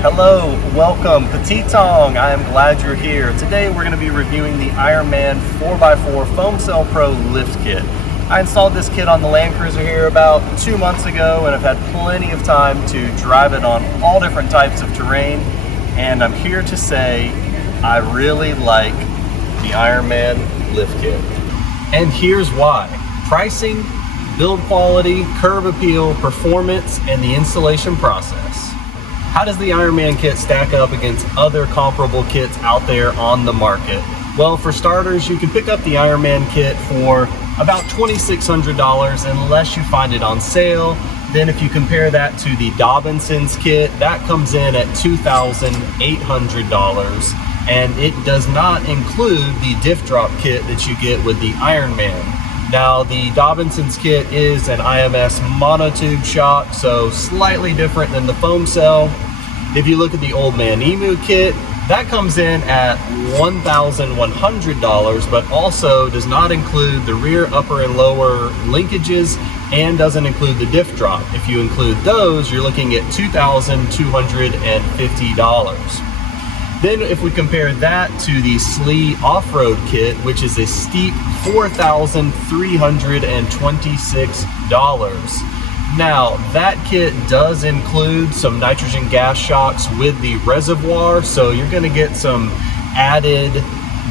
Hello, welcome, Petitong. I am glad you're here. Today we're going to be reviewing the Ironman 4x4 Foam Cell Pro Lift Kit. I installed this kit on the Land Cruiser here about 2 months ago, and I've had plenty of time to drive it on all different types of terrain, and I'm here to say I really like the Ironman Lift Kit. And here's why. Pricing, build quality, curb appeal, performance, and the installation process. How does the Ironman kit stack up against other comparable kits out there on the market? Well, for starters, you can pick up the Ironman kit for about $2,600 unless you find it on sale. Then if you compare that to the Dobinson's kit, that comes in at $2,800, and it does not include the diff drop kit that you get with the Ironman. Now, the Dobinson's kit is an IMS monotube shock, so slightly different than the foam cell. If you look at the Old Man Emu kit, that comes in at $1,100, but also does not include the rear, upper, and lower linkages, and doesn't include the diff drop. If you include those, you're looking at $2,250. Then if we compare that to the Slee Off-Road kit, which is a steep $4,326. Now, that kit does include some nitrogen gas shocks with the reservoir, so you're gonna get some added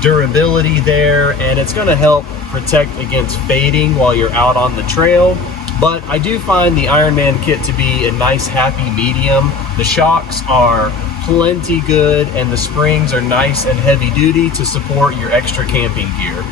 durability there, and it's gonna help protect against fading while you're out on the trail. But I do find the Ironman kit to be a nice happy medium. The shocks are plenty good, and the springs are nice and heavy duty to support your extra camping gear.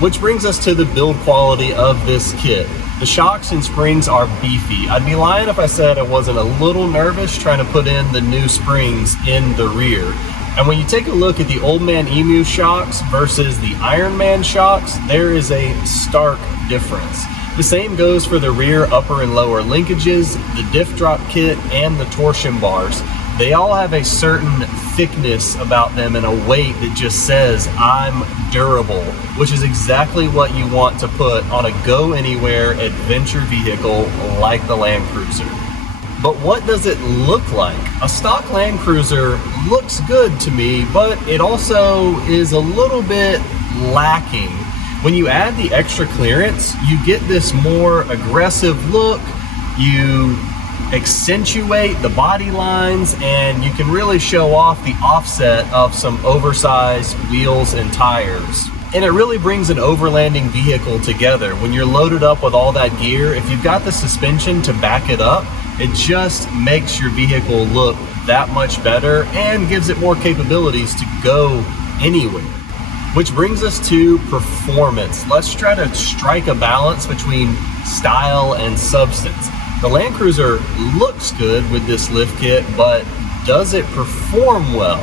Which brings us to the build quality of this kit. The shocks and springs are beefy. I'd be lying if I said I wasn't a little nervous trying to put in the new springs in the rear. And when you take a look at the Old Man Emu shocks versus the Ironman shocks, there is a stark difference. The same goes for the rear, upper, and lower linkages, the diff drop kit, and the torsion bars. They all have a certain thickness about them and a weight that just says, I'm durable, which is exactly what you want to put on a go-anywhere adventure vehicle like the Land Cruiser. But what does it look like? A stock Land Cruiser looks good to me, but it also is a little bit lacking. When you add the extra clearance, you get this more aggressive look. You accentuate the body lines, and you can really show off the offset of some oversized wheels and tires. And it really brings an overlanding vehicle together. When you're loaded up with all that gear, if you've got the suspension to back it up, it just makes your vehicle look that much better and gives it more capabilities to go anywhere. Which brings us to performance. Let's try to strike a balance between style and substance. The Land Cruiser looks good with this lift kit, but does it perform well?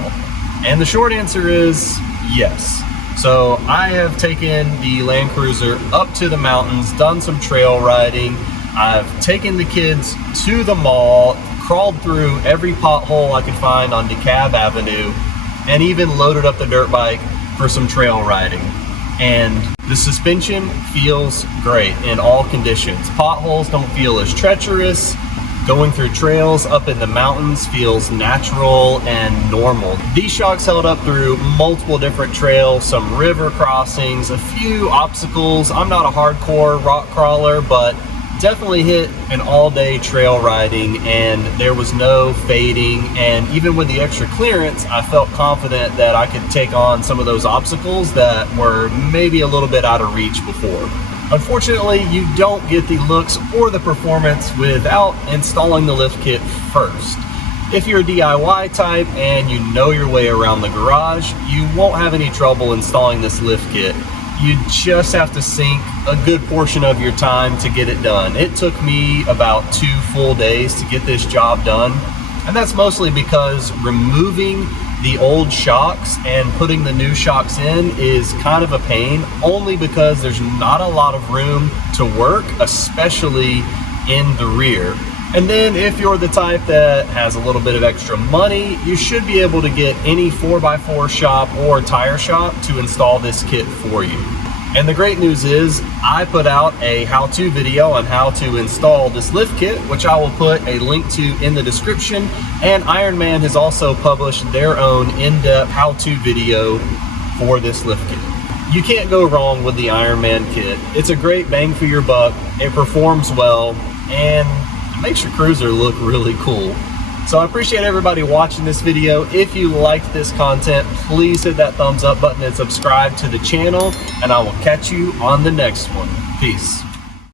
And the short answer is yes. So I have taken the Land Cruiser up to the mountains, done some trail riding. I've taken the kids to the mall, crawled through every pothole I could find on DeKalb Avenue, and even loaded up the dirt bike for some trail riding. And the suspension feels great in all conditions. Potholes don't feel as treacherous. Going through trails up in the mountains feels natural and normal. These shocks held up through multiple different trails, some river crossings, a few obstacles. I'm not a hardcore rock crawler, but definitely hit an all-day trail riding, and there was no fading. And even with the extra clearance, I felt confident that I could take on some of those obstacles that were maybe a little bit out of reach before. Unfortunately, you don't get the looks or the performance without installing the lift kit first. If you're a DIY type and you know your way around the garage, you won't have any trouble installing this lift kit. You just have to sink a good portion of your time to get it done. It took me about 2 full days to get this job done, and that's mostly because removing the old shocks and putting the new shocks in is kind of a pain, only because there's not a lot of room to work, especially in the rear. And then if you're the type that has a little bit of extra money, you should be able to get any 4x4 shop or tire shop to install this kit for you. And the great news is I put out a how-to video on how to install this lift kit, which I will put a link to in the description. And Ironman has also published their own in-depth how-to video for this lift kit. You can't go wrong with the Ironman kit. It's a great bang for your buck. It performs well and it makes your cruiser look really cool. So I appreciate everybody watching this video. If you liked this content, please hit that thumbs up button and subscribe to the channel, and I will catch you on the next one. Peace.